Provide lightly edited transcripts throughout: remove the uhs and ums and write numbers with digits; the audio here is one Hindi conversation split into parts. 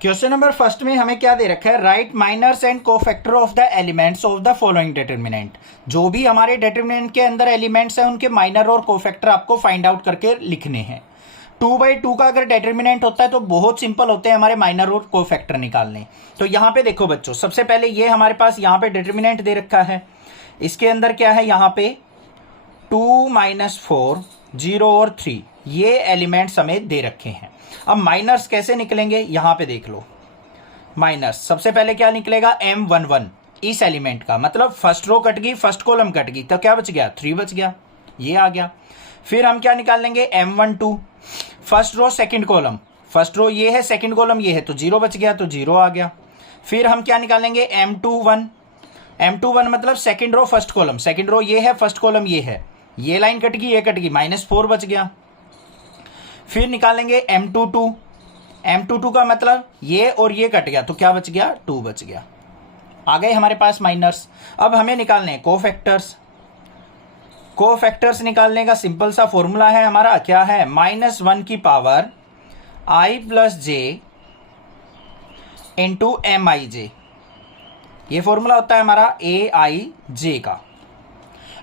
क्वेश्चन नंबर फर्स्ट में हमें क्या दे रखा है, write minors and cofactor of the elements of the following determinant. जो भी हमारे डिटरमिनेंट के अंदर एलिमेंट्स हैं उनके माइनर और कोफैक्टर आपको फाइंड आउट करके लिखने हैं। 2/2 का अगर डिटरमिनेंट होता है तो बहुत सिंपल होते हैं हमारे माइनर और कोफैक्टर निकालने। तो यहाँ पे देखो बच्चों, सबसे पहले ये हमारे पास यहाँ पे डिटरमिनेंट दे रखा है, इसके अंदर क्या है, यहाँ पे 2 - 4 0 और 3 ये एलिमेंट्स हमें दे रखे हैं। अब माइनर्स कैसे निकलेंगे, यहां पे देख लो। माइनर्स सबसे पहले क्या निकलेगा, M11 इस एलिमेंट का, मतलब फर्स्ट रो कट गई, फर्स्ट कॉलम कट गई, तो क्या बच गया, 3 बच गया, ये आ गया। फिर हम क्या निकाल लेंगे, M12 first row second column, first row ये है, सेकंड कॉलम ये है, तो 0 बच गया, तो 0 आ गया। फिर हम क्या निकालेंगे, M21 मतलब second row first column, second row ये है, फर्स्ट कॉलम ये है, ये लाइन कट गई, ये कट गई, -4 बच गया। फिर निकालेंगे M22 का मतलब ये और ये कट गया, तो क्या बच गया, 2 बच गया। आ गए हमारे पास माइनर्स। अब हमें निकालने हैं कोफैक्टर्स। कोफैक्टर्स निकालने का सिंपल सा फॉर्मूला है हमारा, क्या है, -1 की power i + j into MIJ। ये फॉर्मूला होता है हमारा AIJ का।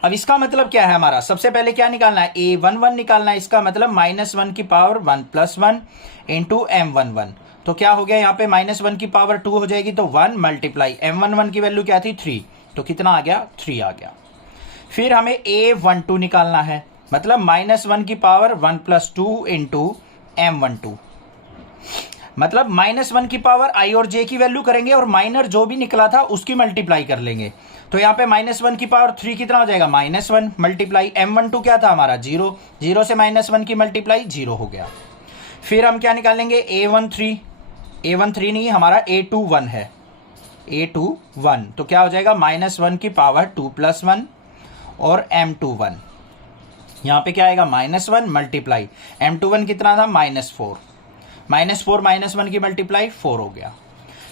अब इसका मतलब क्या है हमारा, सबसे पहले क्या निकालना है, A11 निकालना है, इसका मतलब -1 की पावर 1 + 1 इंटू M11। तो क्या हो गया, यहाँ पे -1 की पावर 2 हो जाएगी, तो 1 × M11 की वैल्यू क्या थी, 3, तो कितना आ गया, 3 आ गया। फिर हमें A12 निकालना है, मतलब -1 की पावर 1 + 2 इंटू M12, मतलब -1 की पावर i और j की वैल्यू करेंगे और माइनर जो भी निकला था उसकी मल्टीप्लाई कर लेंगे। तो यहाँ पे -1 की पावर 3 कितना हो जाएगा, -1 मल्टीप्लाई M12 क्या था हमारा, 0, 0 से -1 की मल्टीप्लाई 0 हो गया। फिर हम क्या निकालेंगे, A13 नहीं, हमारा A21 है, A21, तो क्या हो जाएगा, -1 की पावर 2 + 1 और M21, यहाँ पे क्या आएगा, -1 मल्टीप्लाई M21 कितना था, -4, -1 की मल्टीप्लाई 4 हो गया।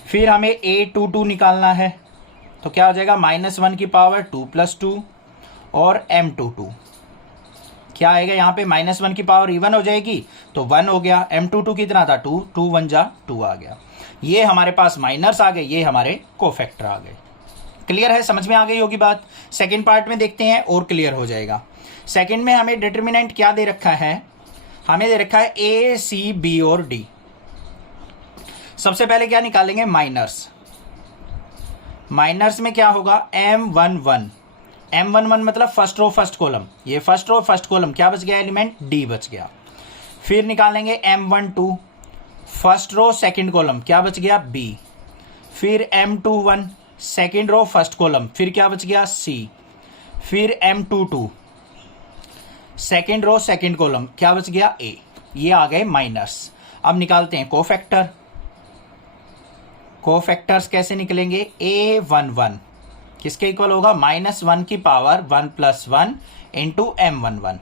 फिर हमें A22 निकालना है, तो क्या हो जाएगा, -1 की पावर 2 + 2 और M22 क्या आएगा, यहाँ पे -1 की पावर इवन हो जाएगी, तो 1 हो गया, M22 कितना था, 2, 2 × 1 = 2 आ गया। ये हमारे पास माइनर्स आ गए, ये हमारे कोफैक्टर आ गए। क्लियर है, समझ में आ गई होगी बात। सेकेंड पार्ट में देखते हैं और क्लियर हो जाएगा। सेकेंड में हमें डिटरमिनेंट क्या दे रखा है, हमें दे रखा है A, C, B और D। सबसे पहले क्या निकालेंगे, माइनर्स। माइनर्स में क्या होगा, M11 मतलब फर्स्ट रो फर्स्ट कॉलम, ये फर्स्ट रो फर्स्ट कॉलम, क्या बच गया एलिमेंट, D बच गया। फिर निकालेंगे M12 first row second column, क्या बच गया, B। फिर M21 second row first column, फिर क्या बच गया, C। फिर M22 second row second column, क्या बच गया, A। ये आ गए माइनर्स। अब निकालते हैं कोफैक्टर। कोफैक्टर्स कैसे निकलेंगे, A11 किसके इक्वल होगा, -1 की पावर 1 + 1 इंटू M11,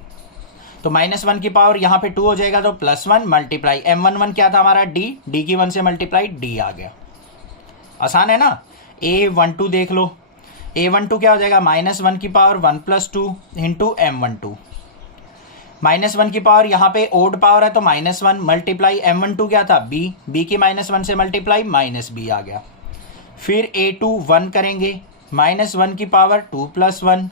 तो -1 की पावर यहाँ पे 2 हो जाएगा, तो +1 मल्टीप्लाई M11 क्या था हमारा, D की 1 से मल्टीप्लाई D आ गया। आसान है ना। A12 देख लो, A12 क्या हो जाएगा, -1 की पावर 1 + 2 इंटू M12, -1 की पावर यहाँ पे ओड पावर है, तो -1 मल्टीप्लाई M12 क्या था, B की -1 से मल्टीप्लाई -B आ गया। फिर A21 करेंगे, -1 की पावर 2 + 1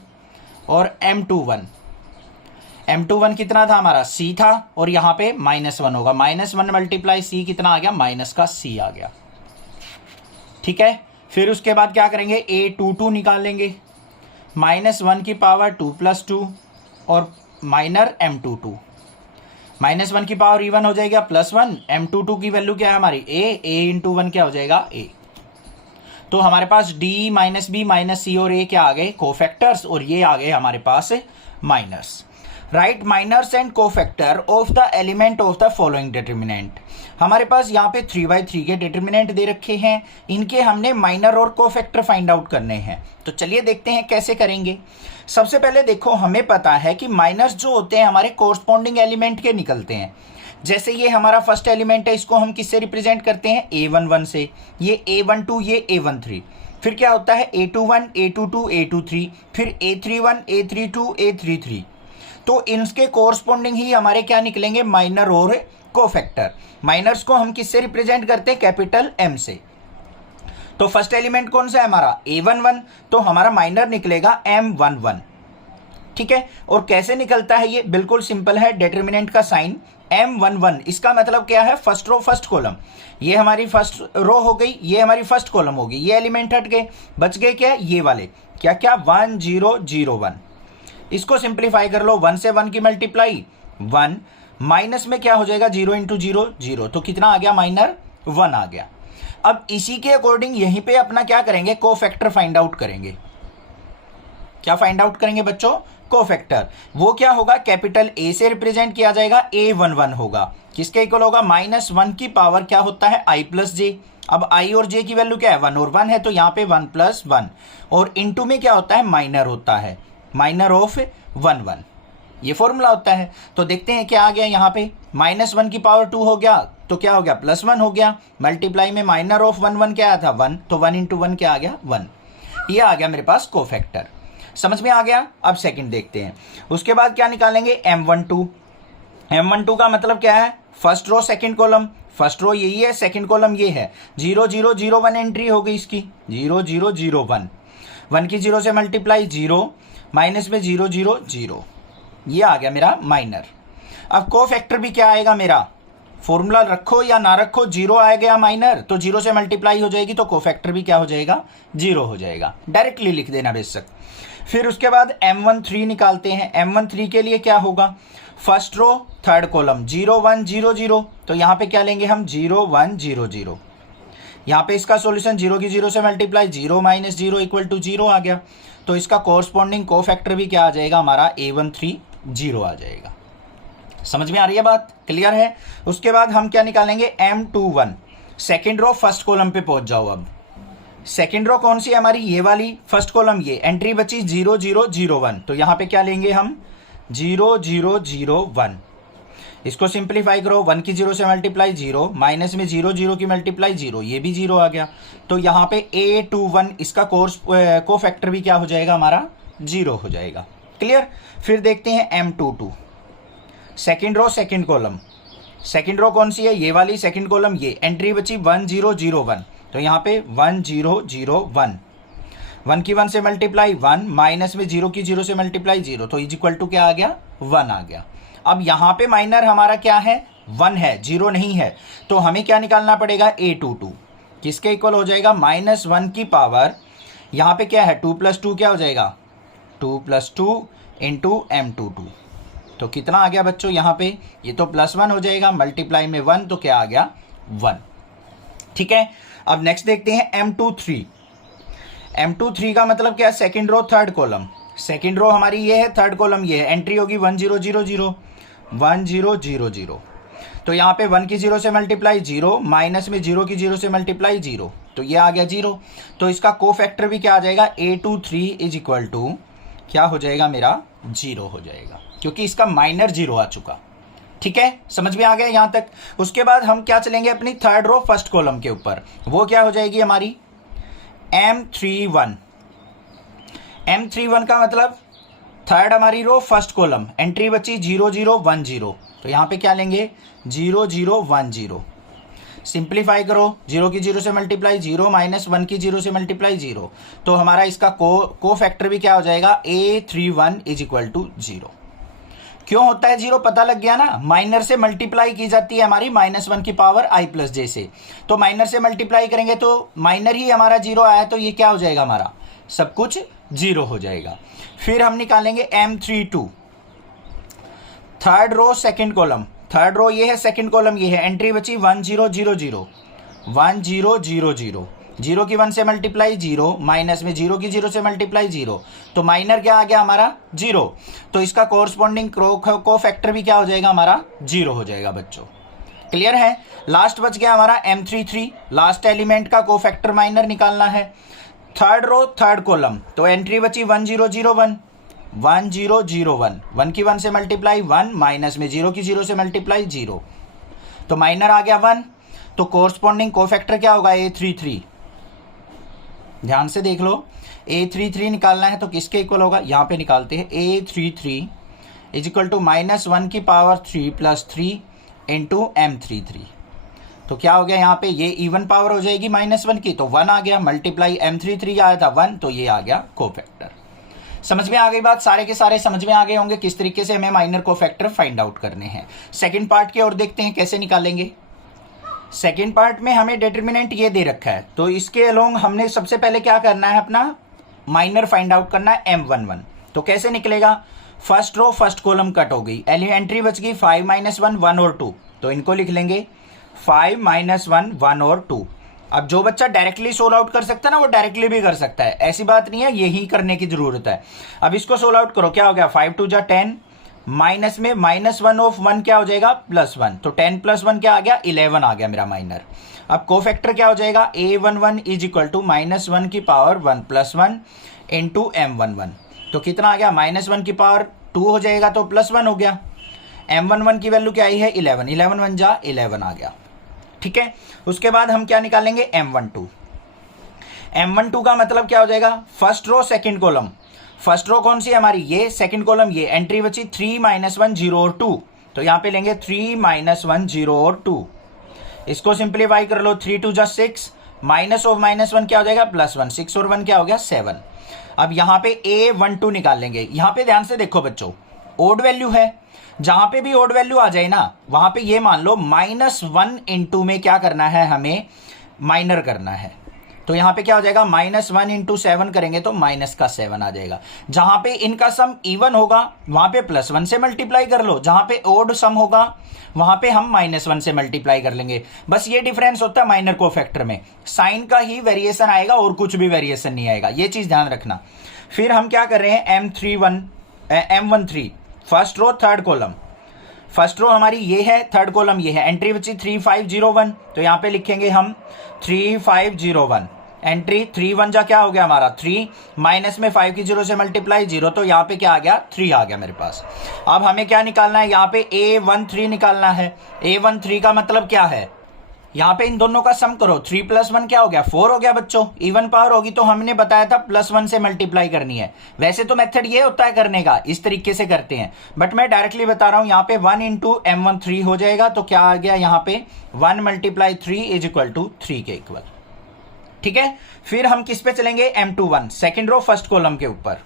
और M21 कितना था हमारा, C था, और यहाँ पे -1 होगा, -1 मल्टीप्लाई C कितना आ गया, माइनस का C आ गया। ठीक है। फिर उसके बाद क्या करेंगे, A22 निकालेंगे, -1 की पावर 2 + 2 और माइनर M22, -1 की पावर इवन हो जाएगा, +1, M22 की वैल्यू क्या है हमारी, A इंटू 1 क्या हो जाएगा, A। तो हमारे पास D -B -C और A क्या आ गए, कोफैक्टर्स, और ये आ गए हमारे पास minors. Right minors and cofactor of the element of the following determinant. हमारे पास यहाँ पे 3/3 के डिटरमिनेंट दे रखे हैं, इनके हमने माइनर और कोफैक्टर फाइंड आउट करने हैं। तो चलिए देखते हैं कैसे करेंगे। सबसे पहले देखो, हमें पता है कि माइनर्स जो होते हैं हमारे कोरस्पॉन्डिंग एलिमेंट के निकलते हैं। जैसे ये हमारा फर्स्ट एलिमेंट है, इसको हम किससे रिप्रेजेंट करते हैं, A11 से, ये A12 ये A13। फिर क्या होता है, A21 A22 A23, फिर A31 A32 A33। तो इनके कोरस्पॉन्डिंग ही हमारे क्या निकलेंगे, माइनर और कोफैक्टर। माइनर्स को हम किससे रिप्रेजेंट करते हैं? कैपिटल M से। तो फर्स्ट एलिमेंट कौन सा है हमारा? A11, तो हमारा माइनर निकलेगा M11। ठीक है, और कैसे निकलता है ये? बिल्कुल सिंपल है, डिटरमिनेंट का साइन M11, इसका मतलब क्या है? First row first column. ये हमारी फर्स्ट रो हो गई, ये हमारी फर्स्ट कॉलम होगी, ये एलिमेंट हट गए, बच गए क्या? ये वाले, क्या क्या? 1 0 0 1। इसको सिंप्लीफाई कर लो, 1 से 1 की मल्टीप्लाई 1, माइनस में क्या हो जाएगा? 0 इंटू 0 0, तो कितना आ गया? माइनर 1 आ गया। अब इसी के अकॉर्डिंग यहीं पे अपना क्या करेंगे? कोफैक्टर फाइंड आउट करेंगे। क्या फाइंड आउट करेंगे बच्चों? कोफैक्टर। वो क्या होगा? कैपिटल A से रिप्रेजेंट किया जाएगा, A11 होगा। किसके इक्वल होगा? -1 की पावर क्या होता है? I plus J। अब I और J की वैल्यू क्या है? 1 और 1 है, तो यहाँ पे 1 + 1, और इंटू में क्या होता है? माइनर होता है, माइनर ऑफ 1 1। ये फॉर्मूला होता है। तो देखते हैं क्या आ गया यहाँ पे। -1 की पावर 2 हो गया, तो क्या हो गया? +1 हो गया। मल्टीप्लाई में माइनर ऑफ 1 1 क्या आया था? 1, तो 1 इंटू 1 क्या आ गया? 1। ये आ गया मेरे पास कोफैक्टर। समझ में आ गया? अब सेकंड देखते हैं। उसके बाद क्या निकालेंगे? M12। M12 का मतलब क्या है? First row second column. First row यही है, सेकंड कॉलम ये है। 0 0 0 1 एंट्री हो गई इसकी, 0 0 0 1। 1 की 0 से मल्टीप्लाई 0, माइनस में 0 0 0, ये आ गया मेरा माइनर। अब कोफैक्टर भी क्या आएगा मेरा? फॉर्मूला रखो या ना रखो, 0 आ गया माइनर, तो 0 से मल्टीप्लाई हो जाएगी, तो कोफैक्टर भी क्या हो जाएगा? 0 हो जाएगा। डायरेक्टली लिख देना बेशक। फिर उसके बाद M13 निकालते हैं। M13 के लिए क्या होगा? फर्स्ट रो थर्ड कॉलम, 0 1 0 0, तो यहाँ पे क्या लेंगे हम? 0 1 0 0। यहाँ पे इसका सॉल्यूशन 0 की 0 से मल्टीप्लाई 0 - 0 = 0 आ गया, तो इसका कोरस्पॉन्डिंग कोफैक्टर भी क्या आ जाएगा हमारा? A13 0 आ जाएगा। समझ में आ रही है बात? क्लियर है? उसके बाद हम क्या निकालेंगे? M21। Second row first column पे पहुंच जाओ। अब सेकेंड रो कौन सी है हमारी? ये वाली, फर्स्ट कॉलम ये। एंट्री बची 0 0 0 1, तो यहाँ पे क्या लेंगे हम? 0 0 0 1। इसको सिंप्लीफाई करो, 1 की 0 से मल्टीप्लाई 0, माइनस में 0 0 की मल्टीप्लाई 0, ये भी 0 आ गया, तो यहाँ पे A21 इसका कोफैक्टर भी क्या हो जाएगा हमारा? 0 हो जाएगा। क्लियर? फिर देखते हैं M22। Second row second column. Second row कौन सी है? ये वाली, सेकेंड कॉलम ये। एंट्री बची 1 0 0 1, तो यहाँ पे 1 0 0 1। 1 की 1 से मल्टीप्लाई 1, माइनस में 0 की 0 से मल्टीप्लाई 0, तो इक्वल टू क्या आ गया? 1 आ गया। अब यहाँ पे माइनर हमारा क्या है? 1 है, 0 नहीं है, तो हमें क्या निकालना पड़ेगा? A22। किसके इक्वल हो जाएगा? -1 की पावर, यहाँ पे क्या है? 2 + 2 क्या हो जाएगा? 2 + 2 इंटू M22। तो कितना आ गया बच्चों यहाँ पे? ये तो +1 हो जाएगा, मल्टीप्लाई में 1, तो क्या आ गया? 1। ठीक है, अब नेक्स्ट देखते हैं M23। M23 का मतलब क्या है? Second row third column. Second row हमारी ये है, थर्ड कॉलम ये है। एंट्री होगी 1 0 0 0 1 0 0 0, तो यहाँ पे 1 की 0 से मल्टीप्लाई 0, माइनस में 0 की 0 से मल्टीप्लाई 0, तो ये आ गया 0। तो इसका कोफैक्टर भी क्या आ जाएगा? A23 = क्या हो जाएगा मेरा? 0 हो जाएगा, क्योंकि इसका माइनर 0 आ चुका। ठीक है, समझ में आ गया यहां तक? उसके बाद हम क्या चलेंगे? अपनी थर्ड रो फर्स्ट कॉलम के ऊपर। वो क्या हो जाएगी हमारी? M31। M31 का मतलब थर्ड हमारी रो फर्स्ट कॉलम। एंट्री बची 0 0 1 0, तो यहाँ पे क्या लेंगे? 0 0 1 0। सिंप्लीफाई करो, 0 की 0 से मल्टीप्लाई 0, माइनस 1 की 0 से मल्टीप्लाई 0, तो हमारा इसका कोफैक्टर भी क्या हो जाएगा? A31 = 0। क्यों होता है 0? पता लग गया ना? माइनर से मल्टीप्लाई की जाती है हमारी -1 की पावर I + J से, तो माइनर से मल्टीप्लाई करेंगे तो माइनर ही हमारा 0 आया, तो ये क्या हो जाएगा हमारा? सब कुछ 0 हो जाएगा। फिर हम निकालेंगे M32। Third row second column. Third row ये है, सेकंड कॉलम ये है। एंट्री बची 1 0 0 0 1 0 0 0, 0 की 1 से मल्टीप्लाई 0, माइनस में 0 की 0 से मल्टीप्लाई 0, तो माइनर क्या आ गया हमारा? 0। तो इसका कोरस्पॉन्डिंग कोफैक्टर भी क्या हो जाएगा हमारा? 0 हो जाएगा बच्चों। क्लियर है? लास्ट बच गया हमारा M33। लास्ट एलिमेंट का कोफैक्टर माइनर निकालना है। थर्ड रो थर्ड कॉलम, तो एंट्री बची 1 0 0 1 1 0 0 1, 1 की 1 से मल्टीप्लाई 1, माइनस में 0 की 0 से मल्टीप्लाई 0, तो माइनर आ गया 1। तो कोरस्पॉन्डिंग कोफैक्टर क्या होगा? A33। ध्यान से देख लो, A33 निकालना है तो किसके इक्वल होगा? यहाँ पे निकालते हैं। A33 = -1 की पावर 3 + 3 इंटू M33। तो क्या हो गया यहाँ पे, ये इवन पावर हो जाएगी -1 की, तो 1 आ गया, मल्टीप्लाई M33 आया था 1, तो ये आ गया कोफैक्टर। समझ में आ गई बात, सारे के सारे समझ में आ गए होंगे किस तरीके से हमें माइनर कोफैक्टर फाइंड आउट करने हैं। सेकंड पार्ट की ओर देखते हैं कैसे निकालेंगे। सेकंड पार्ट में हमें डिटर्मिनेंट ये दे रखा है, तो इसके अलोंग हमने सबसे पहले क्या करना है, अपना माइनर फाइंड आउट करना है M11। तो कैसे निकलेगा, first row first column cut हो गई, एंट्री बच गई 5 - 1 1 और 2, तो इनको लिख लेंगे 5 - 1 1 और 2। अब जो बच्चा डायरेक्टली सोल्व आउट कर सकता है ना, वो डायरेक्टली भी कर सकता है, ऐसी बात नहीं है, यही करने की जरूरत है। अब इसको सोल्व आउट करो, क्या हो गया 5 2 जा 10, माइनस में -1 ऑफ 1 क्या हो जाएगा +1, तो 10 + 1 क्या आ गया 11 आ गया मेरा माइनर। अब कोफैक्टर क्या हो जाएगा A11 = -1 की पावर 1 + 1 इंटू M11, तो कितना आ गया -1 की पावर 2 हो जाएगा, तो +1 हो गया। M11 की वैल्यू क्या आई है 11, 11 1 जा 11 आ गया, ठीक है। उसके बाद हम क्या निकालेंगे M12। M12 का मतलब क्या हो जाएगा, first row second column, first row कौन सी है हमारी, ये सेकंड कॉलम, ये एंट्री बची 3 - 1 0 और 2, तो यहां पे लेंगे 3 - 1 0 और 2। इसको सिंप्लीफाई कर लो, 3 2 जा 6, माइनस ऑफ -1 क्या हो जाएगा +1, 6 और 1 क्या हो गया 7। अब यहां पे A12 निकाल लेंगे। यहां पे ध्यान से देखो बच्चों, ओड वैल्यू है, जहां पे भी ओड वैल्यू आ जाए ना, वहां पे ये मान लो -1 इंटू में क्या करना है, हमें माइनर करना है। तो यहां पे क्या हो जाएगा -1 इंटू 7 करेंगे तो -7 आ जाएगा। जहां पे इनका सम इवन होगा वहां पे +1 से मल्टीप्लाई कर लो, जहां पे ओड सम होगा वहां पे हम -1 से मल्टीप्लाई कर लेंगे। बस ये डिफरेंस होता है माइनर कोफैक्टर में, साइन का ही वेरिएशन आएगा और कुछ भी वेरिएशन नहीं आएगा, ये चीज ध्यान रखना। फिर हम क्या कर रहे हैं M13 first row third column, first row हमारी ये है, थर्ड कॉलम ये है, एंट्री बची 3501, तो यहां पे लिखेंगे हम 3501, एंट्री 3 1 जा क्या हो गया हमारा 3, माइनस में 5 की 0 से मल्टीप्लाई 0, तो यहां पे क्या आ गया 3 आ गया मेरे पास। अब हमें क्या निकालना है, यहां पे A13 निकालना है। A13 का मतलब क्या है, यहां पे इन दोनों का सम करो, 3 + 1 क्या हो गया 4 हो गया बच्चों, इवन पावर होगी तो हमने बताया था +1 से मल्टीप्लाई करनी है। वैसे तो मेथड ये होता है करने का, इस तरीके से करते हैं, बट मैं डायरेक्टली बता रहा हूं, यहां पे 1 इंटू M13 हो जाएगा, तो क्या आ गया यहां पे 1 × 3 = 3 के इक्वल, ठीक है। फिर हम किस पे चलेंगे, M21 second row first column के ऊपर,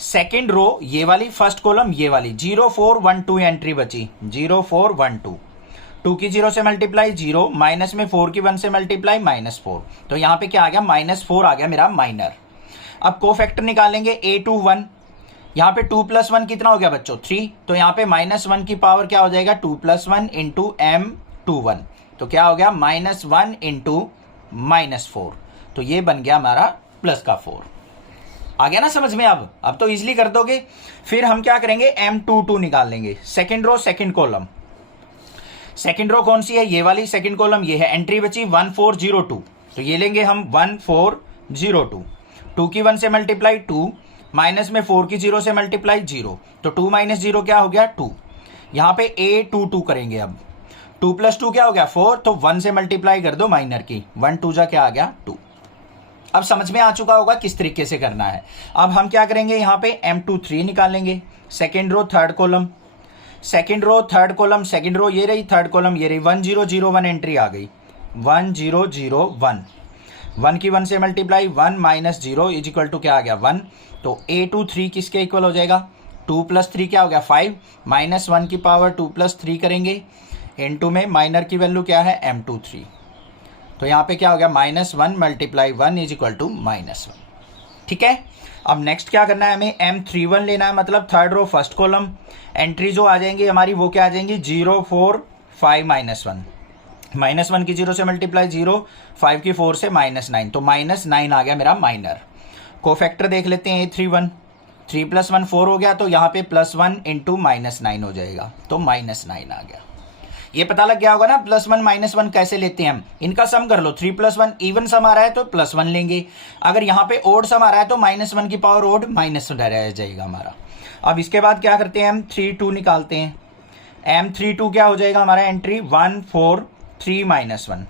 सेकेंड रो ये वाली, फर्स्ट कॉलम ये वाली, 0 4 1 2 एंट्री बची 0 4 1 2, 2 की 0 से मल्टीप्लाई 0, माइनस में 4 की 1 से मल्टीप्लाई -4, तो यहां पे क्या आ गया -4 आ गया मेरा माइनर। अब कोफैक्टर निकालेंगे A21, यहां पे 2 + 1 कितना हो गया बच्चों 3, तो यहां पे -1 की पावर क्या हो जाएगा 2 + 1 इंटू M21, तो क्या हो गया -1 इंटू -4, तो ये बन गया हमारा प्लस का 4। आ गया ना समझ में, अब तो इजिली कर दोगे। फिर हम क्या करेंगे M22 निकाल लेंगे, second row second column, second row कौन सी है ये वाली, सेकेंड कॉलम ये है, एंट्री बची 1402, तो ये लेंगे हम 1402, 2 की 1 से मल्टीप्लाई 2, माइनस में 4 की 0 से मल्टीप्लाई 0, तो 2 - 0 क्या हो गया 2, यहां पे A22 करेंगे। अब 2 + 2 क्या हो गया 4, तो 1 से मल्टीप्लाई कर दो माइनर की, 1 2 जा क्या आ गया 2। अब समझ में आ चुका होगा किस तरीके से करना है। अब हम क्या करेंगे, यहां पे M23 निकालेंगे, second row third column, second row third column, second row ये रही, थर्ड कॉलम ये रही, 1001 एंट्री आ गई, 1001, 1 की 1 से मल्टीप्लाई 1 - 0 = क्या आ गया 1, तो A23 किसके इक्वल हो जाएगा 2 + 3 क्या हो गया 5, -1 की पावर 2 + 3 करेंगे, इनटू में माइनर की वैल्यू क्या है M23, तो यहां पे क्या हो गया -1 × 1 = -1, ठीक है। अब नेक्स्ट क्या करना है, हमें M31 लेना है, मतलब third row first column, entry जो आ जाएंगी हमारी वो क्या आ जाएंगी 0 4 5 -1, -1 की 0 से मल्टीप्लाई 0, 5 की 4 से -9, तो -9 आ गया मेरा माइनर। कोफैक्टर देख लेते हैं A31, 3 + 1 4 हो गया, तो यहाँ पे +1 इंटू -9 हो जाएगा, तो -9 आ गया। ये पता लग गया होगा ना +1 -1 कैसे लेते हैं हम, इनका सम कर लो, 3 + 1 इवन सम आ रहा है तो +1 लेंगे, अगर यहाँ पे ओड सम आ रहा है तो -1 की पावर ओड -1 रह जाएगा हमारा। अब इसके बाद क्या करते हैं, M32 निकालते हैं, M32 क्या हो जाएगा हमारा, एंट्री 1 4 3 -1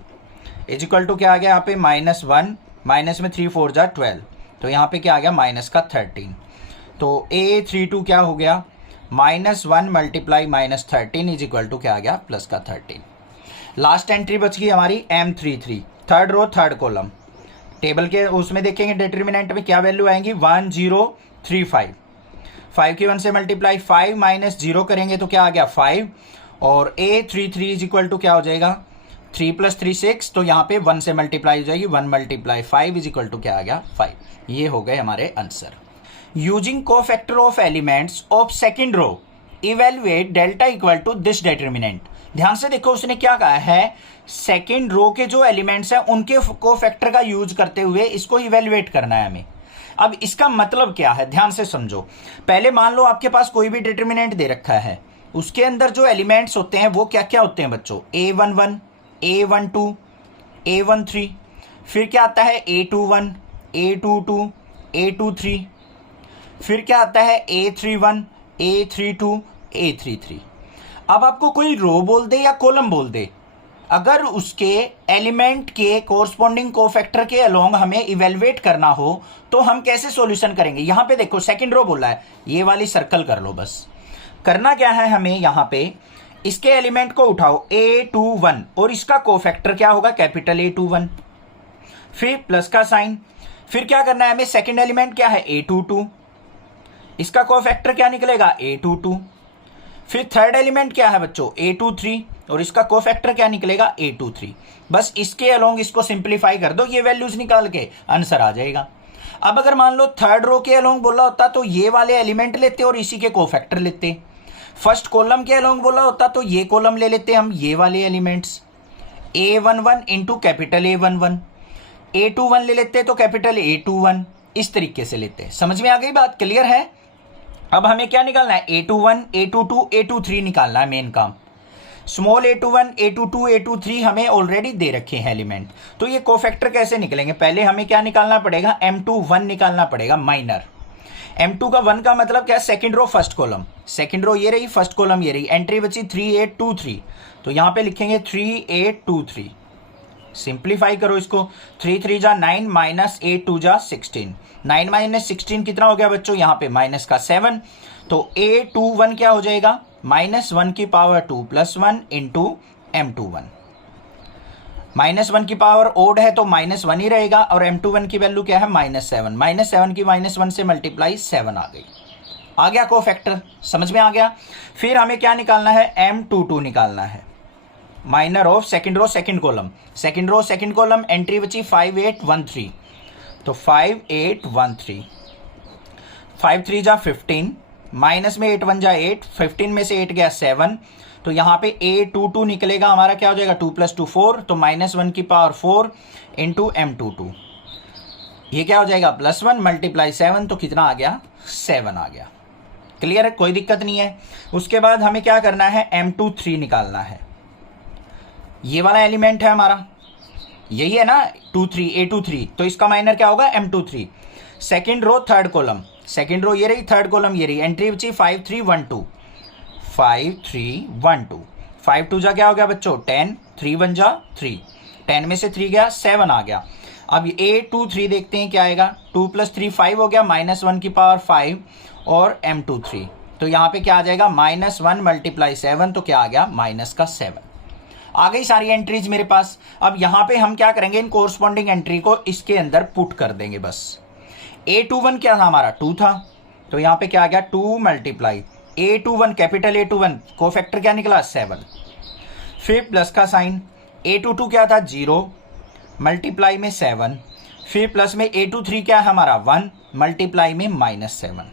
= क्या आ गया यहाँ पे -1, माइनस में 3 4 जा 12, तो यहाँ पे क्या आ गया -13, तो A32 क्या हो गया -1 मल्टीप्लाई -13 इज इक्वल टू क्या आ गया, प्लस का 13। लास्ट एंट्री बच गई हमारी M33, third row third column. Table के उसमें देखेंगे डिटर्मिनेंट में क्या वैल्यू आएंगी, 1035। 5 की 1 से मल्टीप्लाई, 5 माइनस 0 करेंगे तो क्या आ गया 5, और A33 इज इक्वल टू क्या हो जाएगा 3 + 3 6, तो यहाँ पे 1 से मल्टीप्लाई हो जाएगी, 1 मल्टीप्लाई 5 इज इक्वल टू क्या आ गया 5। ये हो गए हमारे answer. Using cofactor of elements of second row evaluate delta equal to this determinant. ध्यान से देखो उसने क्या कहा है, सेकेंड रो के जो एलिमेंट्स हैं उनके कोफैक्टर का यूज करते हुए इसको इवेल्युएट करना है हमें। अब इसका मतलब क्या है, ध्यान से समझो। पहले मान लो आपके पास कोई भी डिटर्मिनेंट दे रखा है, उसके अंदर जो एलिमेंट्स होते हैं वो क्या क्या होते हैं बच्चों, A11, A12, A13, फिर क्या आता है A21, A22, A23, फिर क्या आता है A31, A32, A33। अब आपको कोई रो बोल दे या कॉलम बोल दे, अगर उसके एलिमेंट के कोरस्पॉन्डिंग कोफैक्टर के अलोंग हमें इवेल्युएट करना हो तो हम कैसे सॉल्यूशन करेंगे। यहां पे देखो सेकंड रो बोला है, ये वाली सर्कल कर लो। बस करना क्या है हमें, यहां पे इसके एलिमेंट को उठाओ A21 और इसका कोफैक्टर क्या होगा, कैपिटल A21, फिर प्लस का साइन। फिर क्या करना है हमें, सेकंड एलिमेंट क्या है A22, इसका कोफैक्टर क्या निकलेगा A22। फिर थर्ड एलिमेंट क्या है बच्चों A23, और इसका कोफैक्टर क्या निकलेगा A23। बस इसके अलोंग इसको सिंप्लीफाई कर दो, ये वैल्यूज निकाल के आंसर आ जाएगा। अब अगर मान लो थर्ड रो के अलोंग बोला होता तो ये वाले एलिमेंट लेते और इसी के कोफैक्टर लेते। फर्स्ट कॉलम के अलोंग बोला होता तो ये कॉलम ले लेते हम, ये वाले elements A11 into capital A11, A21 ले लेते तो कैपिटल A21, इस तरीके से लेते। समझ में आ गई बात, क्लियर है। अब हमें क्या निकालना है, A21, A22, A23 निकालना है मेन काम। स्मॉल A21, A22, A23 हमें ऑलरेडी दे रखे हैं एलिमेंट, तो ये कोफैक्टर कैसे निकलेंगे, पहले हमें क्या निकालना पड़ेगा, M21 निकालना पड़ेगा माइनर। M2 का 1 का मतलब क्या है, second row first column, second row ये रही, फर्स्ट कॉलम ये रही, एंट्री बची 3823, तो यहां पे लिखेंगे 3823। सिंप्लीफाई करो इसको, 3 3 जा 9 माइनस 8 2 जा 16, 9 माइनस 16 कितना हो गया बच्चों, यहाँ पे माइनस का 7, तो A21 क्या हो जाएगा, -1 की पावर 2 + 1 इंटू M21। -1 की पावर ओड है तो -1 ही रहेगा, और M21 की वैल्यू क्या है -7, -7 की -1 से मल्टीप्लाई 7 आ गई। आ गया कोफैक्टर, समझ में आ गया। फिर हमें क्या निकालना है, M22 निकालना है, minor of second row second column, second row second column, entry बची 5813, तो 5813, 5 3 जा 15, माइनस में 8 1 जा 8, 15 में से 8 गया 7, तो यहाँ पे A22 निकलेगा हमारा, क्या हो जाएगा 2 + 2 4, तो -1 की पावर 4 इंटू M22, ये क्या हो जाएगा +1 मल्टीप्लाई 7, तो कितना आ गया 7 आ गया। क्लियर है, कोई दिक्कत नहीं है। उसके बाद हमें क्या करना है, M23 निकालना है। ये वाला एलिमेंट है हमारा, यही है ना 23, A23, तो इसका माइनर क्या होगा M23। Second row third column, second row ये रही, थर्ड कॉलम ये रही, एंट्री बची 5312, 5312, 5 2 जा क्या हो गया बच्चों 10, 3 1 जा 3, 10 में से 3 गया 7 आ गया। अब A23 देखते हैं क्या आएगा, 2 + 3 5 हो गया, -1 की पावर 5 और M23, तो यहाँ पे क्या आ जाएगा -1 मल्टीप्लाई 7, तो क्या आ गया -7। आ गई सारी एंट्रीज मेरे पास। अब यहां पे हम क्या करेंगे, इन कोरस्पॉन्डिंग एंट्री को इसके अंदर पुट कर देंगे बस। A21 क्या था हमारा 2 था, तो यहां पे क्या आ गया 2 multiply A21, capital A21, cofactor क्या निकला 7, फिर प्लस का साइन, A22 क्या था 0 मल्टीप्लाई में 7, फिर प्लस में A23 क्या है हमारा 1 मल्टीप्लाई में -7।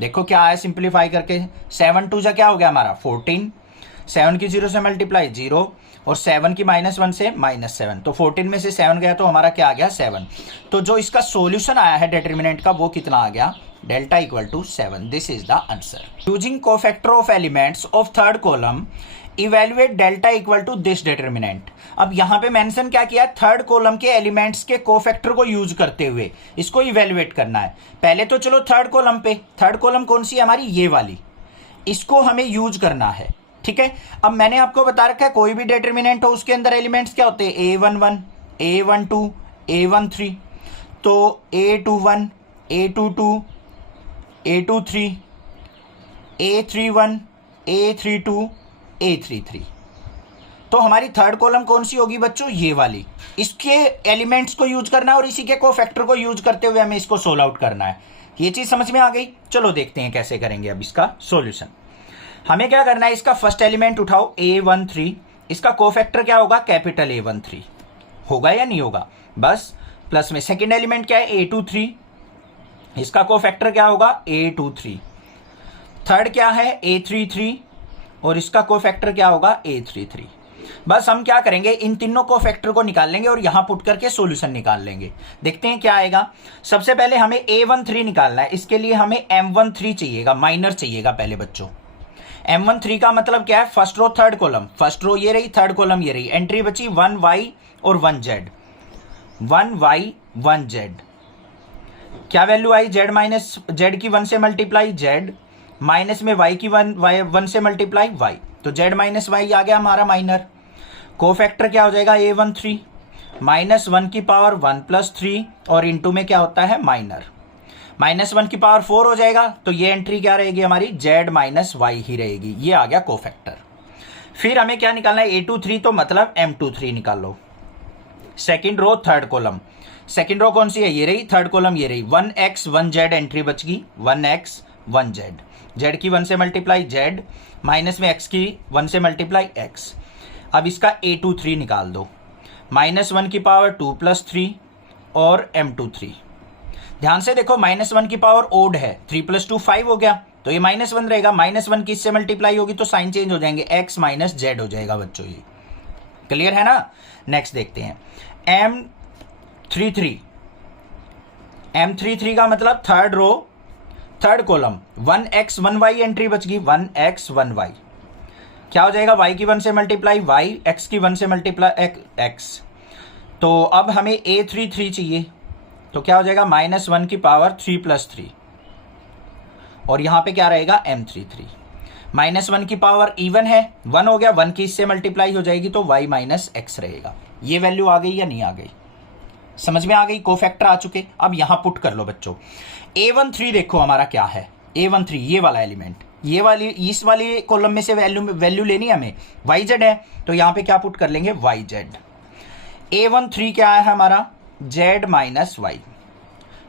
देखो क्या आया सिंप्लीफाई करके, 7 2 जा क्या हो गया हमारा 14, 7 की 0 से मल्टीप्लाई 0, और 7 की -1 से -7, तो 14 में से 7 गया तो हमारा क्या आ गया 7। तो जो इसका सॉल्यूशन आया है डिटर्मिनेंट का वो कितना आ गया, delta equal to 7। This is the answer. Using cofactor of elements of third column evaluate delta equal to this determinant. अब यहां पे मेंशन क्या किया, थर्ड कॉलम के एलिमेंट्स के कोफैक्टर को यूज करते हुए इसको इवेल्युएट करना है। पहले तो चलो थर्ड कॉलम पे, थर्ड कॉलम कौन सी है हमारी, ये वाली, इसको हमें यूज करना है। ठीक है, अब मैंने आपको बता रखा है कोई भी डिटर्मिनेंट हो उसके अंदर एलिमेंट्स क्या होते हैं, A11, A12, A13, तो A21, A22, A23, A31, A32, A33। तो हमारी थर्ड कॉलम कौन सी होगी बच्चों? ये वाली। इसके एलिमेंट्स को यूज करना है और इसी के कोफैक्टर को यूज करते हुए हमें इसको सोल्व आउट करना है। ये चीज समझ में आ गई? चलो देखते हैं कैसे करेंगे अब इसका सॉल्यूशन। हमें क्या करना है, इसका फर्स्ट एलिमेंट उठाओ A13, इसका कोफैक्टर क्या होगा? कैपिटल A13 होगा या नहीं होगा? बस प्लस में सेकेंड एलिमेंट क्या है? A23, इसका कोफैक्टर क्या होगा? A23। थर्ड क्या है? A33 और इसका कोफैक्टर क्या होगा? A33। बस हम क्या करेंगे, इन तीनों को फैक्टर को निकाल लेंगे और यहां पुट करके सॉल्यूशन निकाल लेंगे। देखते हैं क्या आएगा। सबसे पहले हमें A13 निकालना है, इसके लिए हमें M13 चाहिएगा, माइनर चाहिएगा पहले बच्चों। M13 का मतलब क्या है? First row third column, first row ये रही, थर्ड कॉलम ये रही, एंट्री बची 1y और 1z, 1y 1z। क्या वैल्यू आई? z माइनस z की 1 से मल्टीप्लाई z, माइनस में y की 1 से मल्टीप्लाई y, तो z माइनस y आ गया हमारा माइनर। कोफैक्टर क्या हो जाएगा? A13 माइनस 1 की पावर 1 प्लस 3 और इंटू में क्या होता है? माइनर। माइनस 1 की पावर 4 हो जाएगा, तो ये एंट्री क्या रहेगी हमारी? z माइनस वाई ही रहेगी। ये आ गया कोफैक्टर। फिर हमें क्या निकालना है? A23, तो मतलब M23 निकाल लो। Second row third column, second row कौन सी है? ये रही, थर्ड कॉलम ये रही, 1x 1z एंट्री बच गई, 1x 1z, z की 1 से मल्टीप्लाई z, माइनस में x की 1 से मल्टीप्लाई x। अब इसका A23 निकाल दो, माइनस 1 की पावर 2 प्लस 3 और M23। ध्यान से देखो, माइनस 1 की पावर ओड है, 3 प्लस 2 5 हो गया, तो ये माइनस 1 रहेगा। माइनस 1 की इससे मल्टीप्लाई होगी तो साइन चेंज हो जाएंगे, x माइनस जेड हो जाएगा बच्चों। ये क्लियर है ना? नेक्स्ट देखते हैं M33। M33 का मतलब third row third column, 1x 1y entry बच गई, 1x 1y। क्या हो जाएगा? y की 1 से मल्टीप्लाई y, x की 1 से मल्टीप्लाई x। तो अब हमें A33 चाहिए, तो क्या हो जाएगा? माइनस 1 की पावर 3 प्लस 3 और यहां पे क्या रहेगा? M33। माइनस 1 की पावर इवन है, 1 हो गया, 1 की इससे मल्टीप्लाई हो जाएगी तो y माइनस एक्स रहेगा। ये वैल्यू आ गई या नहीं आ गई? समझ में आ गई? कोफैक्टर आ चुके। अब यहां पुट कर लो बच्चों। A13 देखो हमारा क्या है? A13 ये वाला एलिमेंट, ये वाली इस वाली कॉलम में से वैल्यू लेनी है हमें, yz है, तो यहां पे क्या पुट कर लेंगे? yz। A13 क्या है हमारा? z minus y.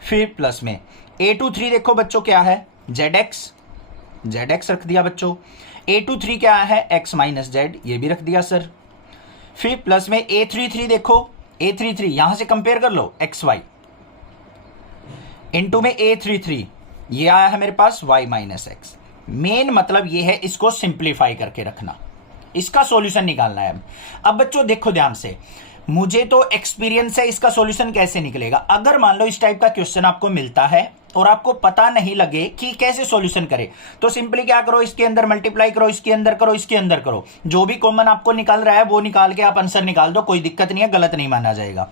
फिर प्लस में A23 देखो बच्चों क्या है? zx रख दिया बच्चों। A23 क्या है? x माइनस जेड, ये भी रख दिया सर। फिर प्लस में A33 देखो, A33 यहां से कंपेयर कर लो, xy इनटू में A33, ये आया है मेरे पास y माइनस एक्स। मेन मतलब ये है, इसको सिंप्लीफाई करके रखना, इसका सॉल्यूशन निकालना है। अब बच्चों देखो ध्यान से, मुझे तो एक्सपीरियंस है इसका सॉल्यूशन कैसे निकलेगा। अगर मान लो इस टाइप का क्वेश्चन आपको मिलता है और आपको पता नहीं लगे कि कैसे सॉल्यूशन करे, तो सिंपली क्या करो, इसके अंदर मल्टीप्लाई करो, इसके अंदर करो, इसके अंदर करो, जो भी कॉमन आपको निकल रहा है वो निकाल के आप आंसर निकाल दो, कोई दिक्कत नहीं है, गलत नहीं माना जाएगा।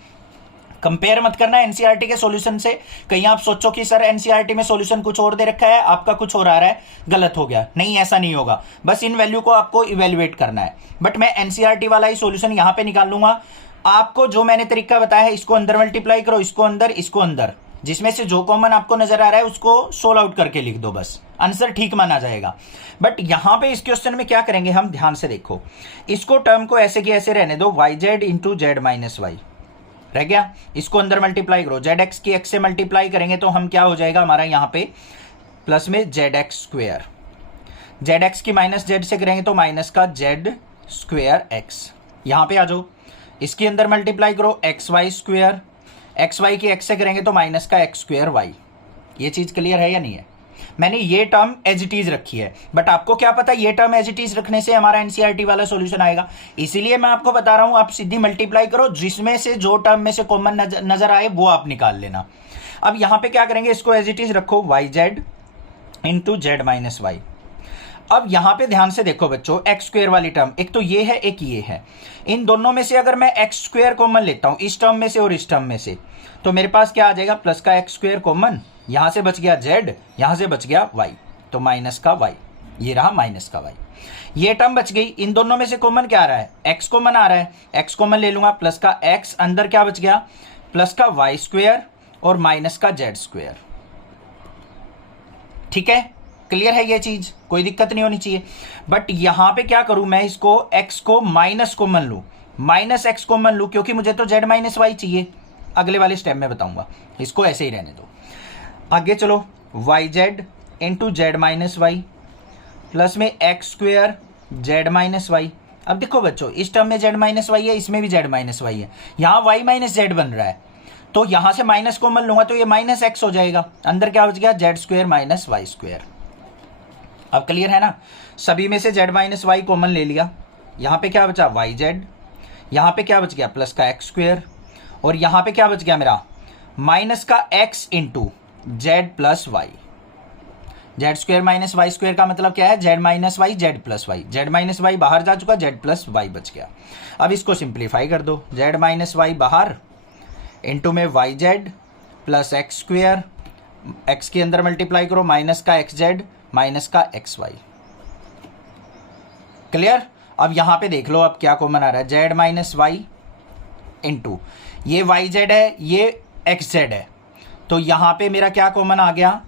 कंपेयर मत करना एनसीईआरटी के सॉल्यूशन से। कहीं आप सोचो कि सर एनसीईआरटी में सॉल्यूशन कुछ और दे रखा है, आपका कुछ और आ रहा है, गलत हो गया। नहीं, ऐसा नहीं होगा, बस इन वैल्यू को आपको इवेल्युएट करना है। बट मैं एनसीईआरटी वाला ही सॉल्यूशन यहां पे निकाल लूंगा। आपको जो मैंने तरीका बताया है, इसको अंदर मल्टीप्लाई करो, इसको अंदर, इसको अंदर, जिसमें से जो कॉमन आपको नजर आ रहा है उसको सोल्व आउट करके लिख दो, बस आंसर ठीक माना जाएगा। बट यहां पे इस क्वेश्चन में क्या करेंगे हम, ध्यान से देखो, इसको टर्म को ऐसे की ऐसे रहने दो, yz into Z minus y रह गया, इसको अंदर मल्टीप्लाई करो, zx की x से मल्टीप्लाई करेंगे तो हम क्या हो जाएगा हमारा यहाँ पे प्लस में zx स्क्वेयर, zx की माइनस जेड से करेंगे तो माइनस का z स्क्वेयर x। यहां पे आ जाओ, इसके अंदर मल्टीप्लाई करो xy स्क्वेयर, xy की x से करेंगे तो माइनस का x स्क्वेयर y। ये चीज क्लियर है या नहीं है? मैंने ये टर्म एज इट इज रखी है, बट आपको क्या पता ये टर्म एज इट इज रखने से हमारा एनसीईआरटी वाला सॉल्यूशन आएगा। इसीलिए मैं आपको बता रहा हूं, आप सीधी मल्टीप्लाई करो, जिसमें से जो टर्म में से कॉमन नजर आए वो आप निकाल लेना। अब यहां पे क्या करेंगे, इसको एज इट इज रखो, yz into Z minus Y. अब यहां पे ध्यान से देखो बच्चों, एक्स स्क्वेयर वाली टर्म, एक तो ये है, एक ये है, इन दोनों में से अगर मैं एक्स स्क्वेयर कॉमन लेता हूं, इस टर्म में से और इस टर्म में से, तो मेरे पास क्या आ जाएगा, प्लस का एक्स स्क्वेयर कॉमन, यहां से बच गया जेड, यहां से बच गया वाई, तो माइनस का वाई, ये रहा माइनस का वाई, ये टर्म बच गई। इन दोनों में से कॉमन क्या आ रहा है, एक्स कॉमन आ रहा है, एक्स कॉमन ले लूंगा, प्लस का एक्स, अंदर क्या बच गया, प्लस का वाई स्क्वेयर और माइनस का जेड स्क्वेयर। ठीक है, क्लियर है ये चीज, कोई दिक्कत नहीं होनी चाहिए। बट यहां पे क्या करूं मैं, इसको x को माइनस कॉमन लूं, माइनस एक्स कॉमन लूं, क्योंकि मुझे तो z माइनस वाई चाहिए। अगले वाले स्टेप में बताऊंगा, इसको ऐसे ही रहने दो। आगे चलो, Y Z into Z minus Y plus में X square Z minus Y. अब देखो बच्चों, इस टर्म में जेड माइनस वाई है, इसमें भी जेड माइनस वाई है, यहाँ वाई माइनस जेड बन रहा है, तो यहां से माइनस कॉमन लूंगा तो ये माइनस एक्स हो जाएगा, अंदर क्या बच गया, z square minus y square. अब क्लियर है ना, सभी में से जेड माइनस वाई कॉमन ले लिया, यहां पे क्या बचा, वाई जेड, यहां पे क्या बच गया, प्लस का एक्स स्क्वेयर, और यहां पे क्या बच गया मेरा, माइनस का x into z plus y. Z square minus y square का मतलब क्या है, z minus y z plus y, z minus y बाहर जा चुका, जेड प्लस वाई बच गया। अब इसको सिंप्लीफाई कर दो, जेड माइनस वाई बाहर इंटू में y z plus x square, x के अंदर मल्टीप्लाई करो, माइनस का एक्स जेड माइनस का एक्स वाई। क्लियर। अब यहां पे देख लो अब क्या कॉमन आ रहा है, जेड माइनस वाई इंटू ये वाई जेड है, ये एक्स जेड है, तो यहां पे मेरा क्या कॉमन आ गया,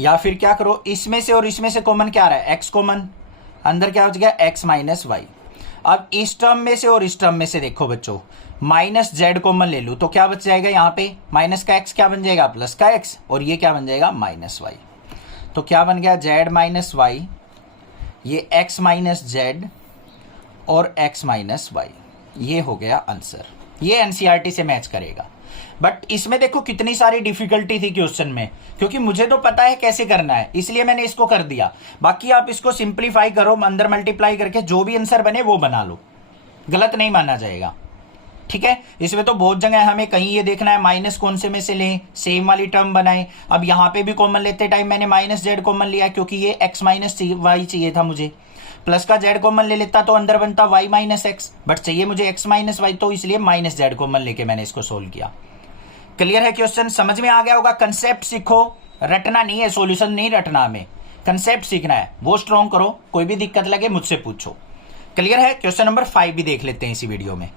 या फिर क्या करो, इसमें से और इसमें से कॉमन क्या आ रहा है, एक्स कॉमन, अंदर क्या बच गया, एक्स माइनस वाई। अब इस टर्म में से और इस टर्म में से देखो बच्चों, माइनस जेड कॉमन ले लूं तो क्या बच जाएगा, यहां पे माइनस का एक्स क्या बन जाएगा, प्लस का एक्स, और ये क्या बन जाएगा, माइनस वाई। तो क्या बन गया, जेड माइनस वाई, ये एक्स माइनस जेड और एक्स माइनस वाई, ये हो गया आंसर। ये एनसीईआरटी से मैच करेगा। बट इसमें देखो कितनी सारी डिफिकल्टी थी क्वेश्चन में, क्योंकि मुझे तो पता है कैसे करना है, इसलिए मैंने इसको कर दिया। बाकी आप इसको सिंप्लीफाई करो, अंदर मल्टीप्लाई करके जो भी आंसर बने वो बना लो, गलत नहीं माना जाएगा। ठीक है, इसमें तो बहुत जगह हमें कहीं ये देखना है माइनस कौन से में से लें, सेम वाली टर्म बनाएं। अब यहां पे भी कॉमन लेते टाइम मैंने माइनस जेड कॉमन लिया, क्योंकि ये एक्स माइनस वाई चाहिए था मुझे, प्लस का जेड कॉमन ले लेता तो अंदर बनता वाई माइनस एक्स, बट चाहिए मुझे एक्स माइनस वाई, तो इसलिए माइनस जेड कॉमन लेके मैंने इसको सोल्व किया। क्लियर है, क्वेश्चन समझ में आ गया होगा। कंसेप्ट सीखो, रटना नहीं है, सॉल्यूशन नहीं रटना, हमें कंसेप्ट सीखना है, वो स्ट्रॉन्ग करो। कोई भी दिक्कत लगे मुझसे पूछो। क्लियर है। क्वेश्चन नंबर 5 भी देख लेते हैं इसी वीडियो में।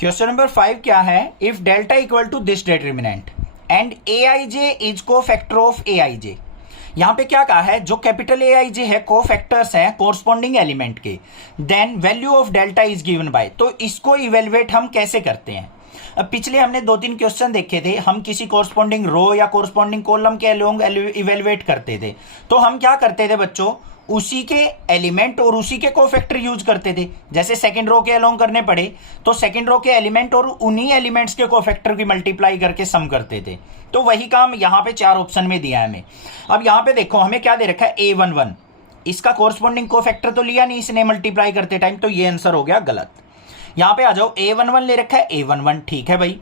क्वेश्चन नंबर 5 क्या है, if delta equal to this determinant and a i j is cofactor of a i j. यहां पे क्या कहा है, जो कैपिटल ए आई जे है को फैक्टर्स हैं कोरस्पॉन्डिंग एलिमेंट के, then value of delta is given by. तो इसको इवेलुएट हम कैसे करते हैं। अब पिछले हमने 2-3 क्वेश्चन देखे थे, हम किसी कोरस्पॉन्डिंग रो या कोरस्पॉन्डिंग कॉलम के अलोंग इवेलुएट करते थे। तो हम क्या करते थे बच्चों, उसी के एलिमेंट और उसी के कोफैक्टर यूज करते थे। जैसे सेकंड रो के अलोंग करने पड़े तो सेकंड रो के एलिमेंट और उन्हीं एलिमेंट्स के कोफैक्टर की मल्टीप्लाई करके सम करते थे। तो वही काम यहां पे 4 ऑप्शन में दिया है हमें। अब यहां पे देखो हमें क्या दे रखा है, A11, इसका कोरस्पॉन्डिंग कोफैक्टर तो लिया नहीं इसने मल्टीप्लाई करते टाइम, तो ये आंसर हो गया गलत। यहां पे आ जाओ, A11 ले रखा है, A11 ठीक है भाई,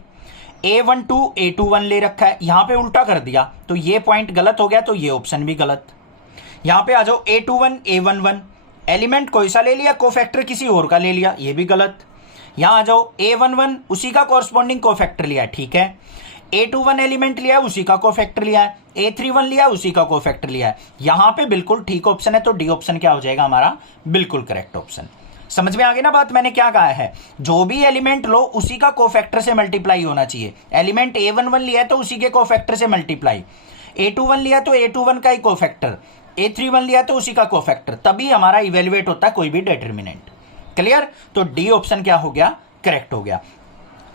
A12 A21 ले रखा है, यहां पे उल्टा कर दिया तो ये पॉइंट गलत हो गया, तो ये ऑप्शन भी गलत। यहां पे आ जाओ, A21 A11 एलिमेंट कोई सा ले लिया, कोफैक्टर किसी और का ले लिया, ये भी गलत। यहां आ जाओ, A11 उसी का कोरस्पॉन्डिंग कोफैक्टर लिया, ठीक है। A21 एलिमेंट लिया उसी का कोफैक्टर लिया है, A31 लिया उसी का कोफैक्टर लिया है। यहां पे बिल्कुल ठीक ऑप्शन है, तो डी ऑप्शन क्या हो जाएगा हमारा, बिल्कुल करेक्ट ऑप्शन। समझ में आ गई ना बात, मैंने क्या कहा है, जो भी एलिमेंट लो उसी का कोफैक्टर से मल्टीप्लाई होना चाहिए। एलिमेंट A11 लिया है तो उसी के कोफैक्टर से मल्टीप्लाई, A21 लिया तो A21 का ही कोफैक्टर, A31 लिया तो उसी का कोफैक्टर, तभी हमारा इवेल्युएट होता है कोई भी डिटरमिनेंट। क्लियर, तो डी ऑप्शन क्या हो गया, करेक्ट हो गया।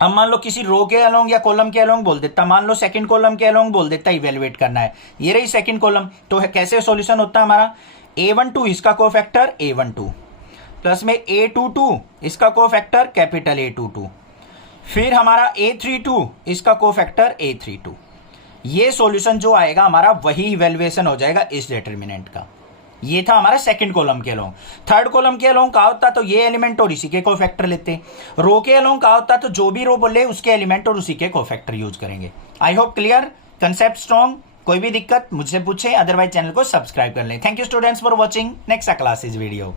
अब मान लो किसी रो के अलोंग या कॉलम के अलोंग बोल देता, मान लो सेकंड कॉलम के अलोंग बोल देता इवेल्युएट करना है, ये रही सेकंड कॉलम, तो कैसे सॉल्यूशन होता है हमारा, A12 इसका कोफैक्टर A12 प्लस में A22 इसका कोफैक्टर कैपिटल A22, फिर हमारा A32 इसका कोफैक्टर A32। ये सॉल्यूशन जो आएगा हमारा वही इवेल्युएशन हो जाएगा इस डिटरमिनेंट का। ये था हमारा सेकंड कॉलम के अलोंग। थर्ड कॉलम के अलोंग का होता तो ये एलिमेंट और इसी के कोफैक्टर लेते। रो के अलोंग का होता तो जो भी रो बोले उसके एलिमेंट और उसी के कोफैक्टर यूज करेंगे। I hope clear, concept strong. कोई भी दिक्कत मुझसे पूछे, अदरवाइज चैनल को सब्सक्राइब कर लें। Thank you students for watching. Next class is video.